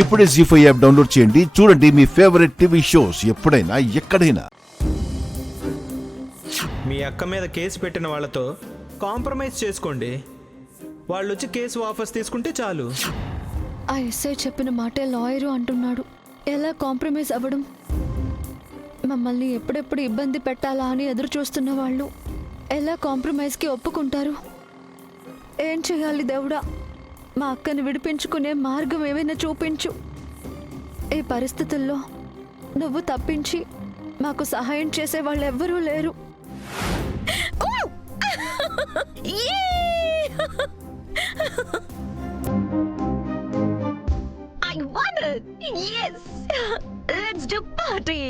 ఇప్పుడే జీ5 app download చేయండి. చూడండి మీ ఫేవరెట్ టీవీ షోస్ ఎప్పుడైనా ఎక్కడైనా. మీ అక్క మీద కేసు పెట్టిన వాళ్ళతో కాంప్రమైజ్ చేసుకోండి. వాళ్ళు వచ్చి కేసు వాపస్ తీసుకుంటే చాలు. ఆ ఎస్ఐ చెప్పిన మాటే లాయరు అంటున్నాడు. ఎలా కాంప్రమైజ్ అవ్వడం? మమ్మల్ని ఎప్పుడెప్పుడు ఇబ్బంది పెట్టాలా అని ఎదురు చూస్తున్న వాళ్ళు ఎలా కాంప్రమైజ్కి ఒప్పుకుంటారు? ఏం చేయాలి దేవుడా? మా అక్కని విడిపించుకునే మార్గం ఏమైనా చూపించు. ఈ పరిస్థితుల్లో నువ్వు తప్పించి మాకు సహాయం చేసే వాళ్ళు ఎవ్వరూ లేరు. I won it! Yes! Let's do party!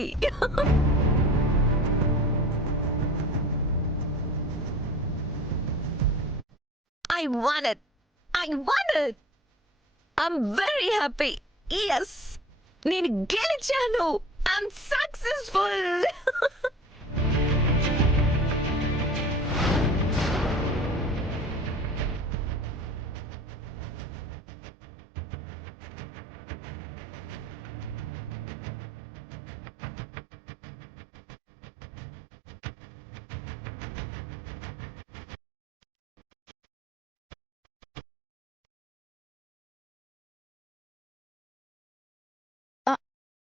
I won it! I won it! I'm very happy! Yes! నేను గెలిచాను! I'm successful!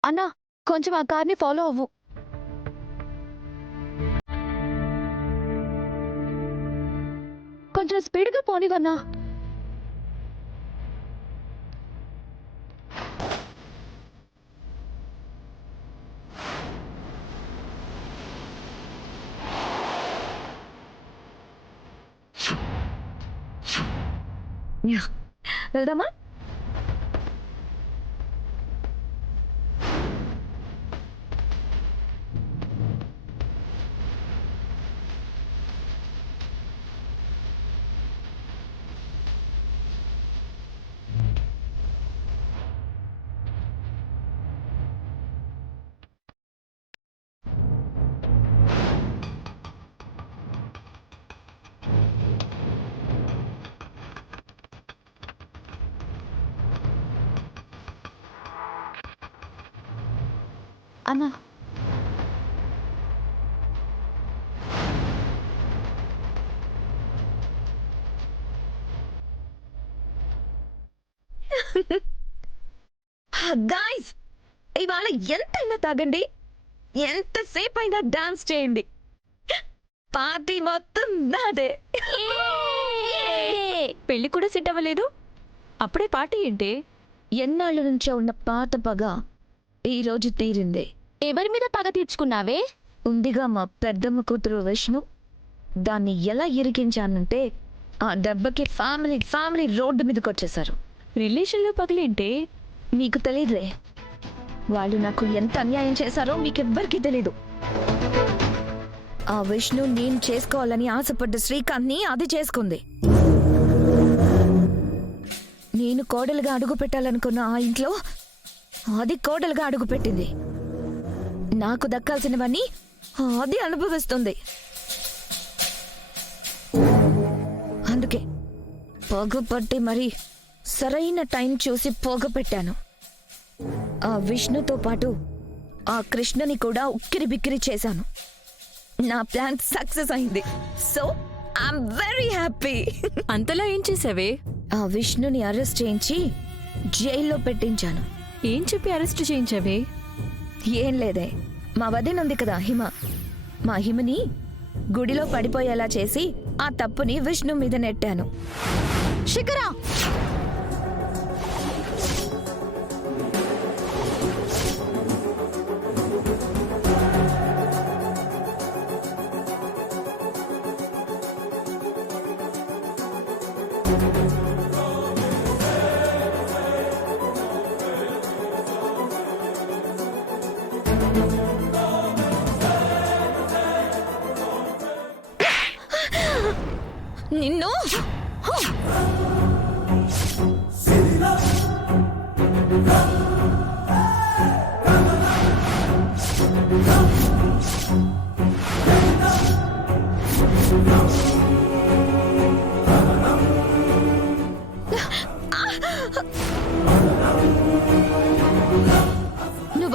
అన్నా, కొంచెం ఆ కార్ని ఫాలో అవ్వు. కొంచెం స్పీడ్గా పోనివన్నా. వెళ్దామా? అన్నా, గాయ్స్, ఇవాళ ఎంతైనా తాగండి, ఎంతసేపు అయినా డాన్స్ చేయండి, పార్టీ మొత్తం నాదే. పెళ్లి కూడా సెట్ అవ్వలేదు, అప్పుడే పార్టీ ఏంటి? ఎన్నాళ్ళ నుంచో ఉన్న పాత పగ ఈ రోజు తీరింది. ఎవరి మీద పగ తీర్చుకున్నావే? ఉందిగా మా పెద్దమ్మ కూతురు విష్ణు. దాన్ని ఎలా ఇరికించానంటే ఆ దెబ్బకి ఫ్యామిలీ రోడ్డు మీదకి వచ్చేసారు. రిలేషన్లో పగలేంటి? మీకు తెలీదులే, వాళ్ళు నాకు ఎంత అన్యాయం చేశారో మీకెవ్వరికీ తెలీదు. ఆ విష్ణు నేను చేసుకోవాలని ఆశపడ్డ శ్రీకాంత్ని అది చేసుకుంది. నేను కోడలుగా అడుగు పెట్టాలనుకున్న ఆ ఇంట్లో అది కోడలుగా అడుగు పెట్టింది. నాకు దక్కాల్సినవన్నీ అది అనుభవిస్తుంది. అందుకే పొగపట్టి మరి సరైన టైం చూసి పొగపెట్టాను. ఆ విష్ణుతో పాటు ఆ కృష్ణని కూడా ఉక్కిరి బిక్కిరి చేశాను. నా ప్లాన్ సక్సెస్ అయింది. So I'm very happy. అంతలా ఏం చేసావే? ఆ విష్ణుని అరెస్ట్ చేయించి జైల్లో పెట్టించాను. ఏం చెప్పి అరెస్ట్ చేయించావే? ఏం లేదే, మా వదిన ఉంది కదా హిమ, మా హిమని గుడిలో పడిపోయేలా చేసి ఆ తప్పుని విష్ణు మీద నెట్టాను. శిఖరా, నిన్ను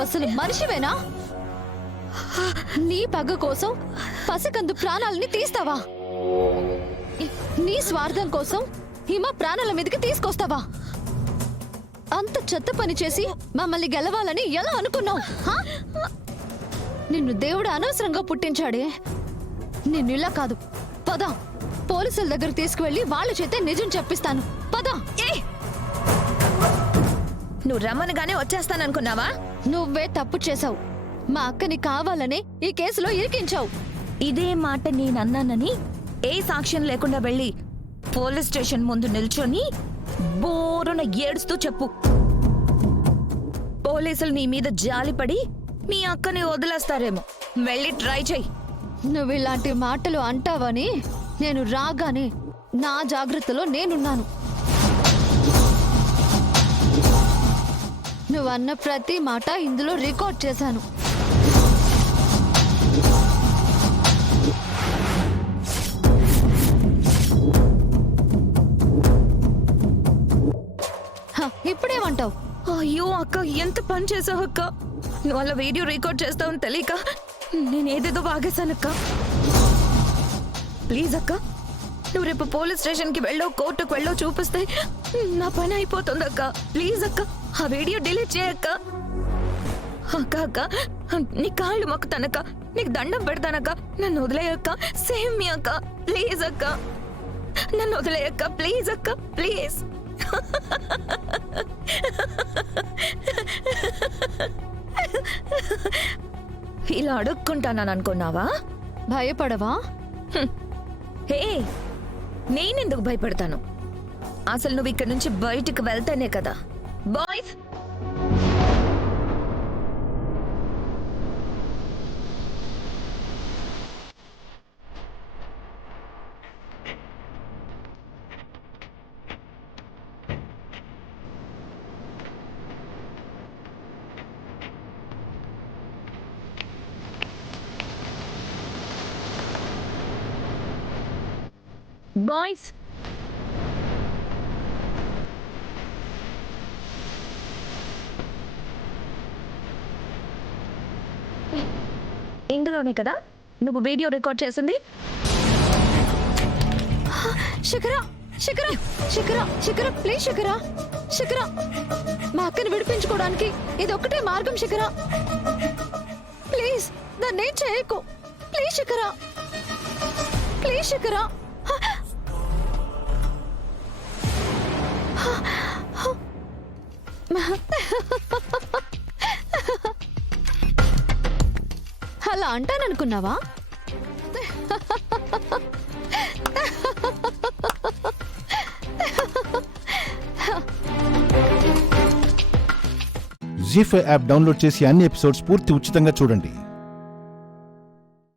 నువ్వసలు మనిషివేనా? నీ పగ కోసం పసికందు ప్రాణాలని తీస్తావా? నీ స్వార్థం కోసం హిమ ప్రాణాల మీదకి తీసుకొస్తావా? అంత చెత్త పని చేసి మమ్మల్ని గెలవాలని ఎలా అనుకున్నావు? నిన్ను దేవుడు అనవసరంగా పుట్టించాడే. నిన్ను ఇలా కాదు, పద పోలీసుల దగ్గర తీసుకువెళ్ళి వాళ్ళ చేతే నిజం చెప్పిస్తాను. పద. నువ్వు రమ్మనగానే వచ్చేస్తాననుకున్నావా? నువ్వే తప్పు చేసావు. మా అక్కని కావాలనే ఈ కేసులో ఇరికించావు. ఇదే మాట నేనన్నానని ఏ సాక్ష్యం లేకుండా వెళ్ళి పోలీస్ స్టేషన్ ముందు నిల్చొని బోరున ఏడుస్తూ చెప్పు. పోలీసులు నీ మీద జాలిపడి మీ అక్కని వదిలేస్తారేమో. వెళ్ళి ట్రై చెయ్యి. నువ్వు ఇలాంటి మాటలు అంటావని నేను రాగానే నా జాగ్రత్తలో నేనున్నాను. నువ్వన్న ప్రతి మాట ఇందులో రికార్డ్ చేశాను. ఇప్పుడేమంటావు? అయ్యో అక్క, ఎంత పని చేసావు అక్క. నువ్వు అలా వీడియో రికార్డ్ చేస్తావని తెలియక నేనేదేదో వాగేశానక్క. ప్లీజ్ అక్క, నువ్వు రేపు పోలీస్ స్టేషన్కి వెళ్ళో కోర్టుకు వెళ్ళో చూపిస్తే నా పని అయిపోతుంది అక్క. ప్లీజ్ అక్క, ఆ వీడియో డిలీట్ చేయక్క. అక్క అక్క, నీ కాళ్ళు మొక్కుతానక్క, నీకు దండం పెడతానక్క. నన్ను వదిలేయక్క. సేమ్ మీ అక్క. ప్లీజ్ అక్క, నన్ను వదిలేయక్క. ప్లీజ్ అక్క, ప్లీజ్. ఇలా అడుక్కుంటానని అనుకున్నావా? భయపడవా? హే, నేనెందుకు భయపడతాను? అసలు నువ్వు ఇక్కడ నుంచి బయటికి వెళ్తానే కదా. బాయ్స్, బాయ్స్, ఇందులోనే కదా నువ్వు వీడియో రికార్డ్ చేసింది? శిఖరా, శిఖరా, శిఖరా, శిఖరా, ప్లీజ్ శిఖరా, శిఖరా, మా అక్కని విడిపించుకోవడానికి ఇది ఒక్కటే మార్గం. శిఖరా, ప్లీజ్ నన్నేం చేయకు. Please Shikhara, please Shikhara. అలా అంటాననుకున్నావా? జీ5 యాప్ డౌన్లోడ్ చేసి అన్ని ఎపిసోడ్స్ పూర్తి ఉచితంగా చూడండి.